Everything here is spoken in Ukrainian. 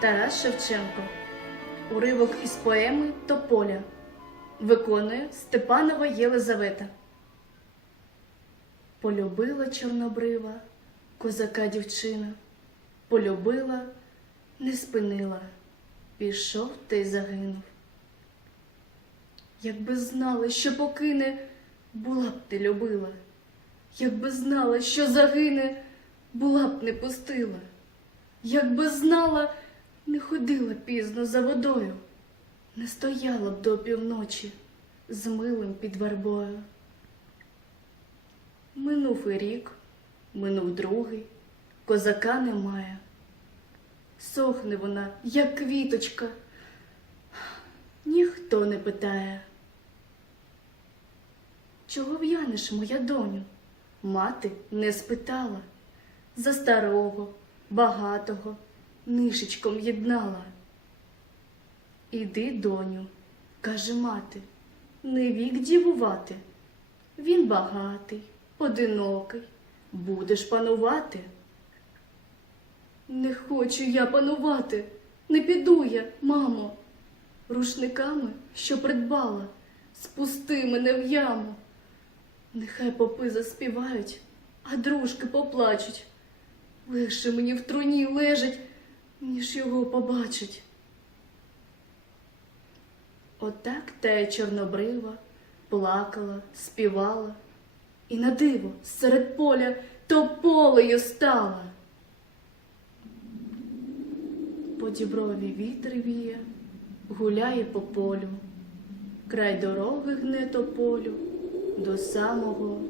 Тарас Шевченко. Уривок із поеми Тополя. Виконує Степанова Єлизавета. Полюбила чорнобрива козака дівчина. Полюбила, не спинила, пішов та й загинув. Якби знала, що покине, була б ти любила. Якби знала, що загине, була б не пустила. Якби знала, не ходила пізно за водою, не стояла б до півночі з милим під вербою. Минув і рік, минув другий, козака немає. Сохне вона, як квіточка, ніхто не питає. Чого в'янеш, моя доню? Мати не спитала. За старого, багатого, нишечком єднала. Іди, доню, каже мати, не вік дівувати. Він багатий, одинокий, будеш панувати. Не хочу я панувати, не піду я, мамо. Рушниками, що придбала, спусти мене в яму. Нехай попи заспівають, а дружки поплачуть. Легше мені в труні лежить, ніж його побачить. Отак та чорнобрива плакала, співала, і на диво серед поля тополею стала. По діброві вітер віє, гуляє по полю, край дороги гне тополю до самого.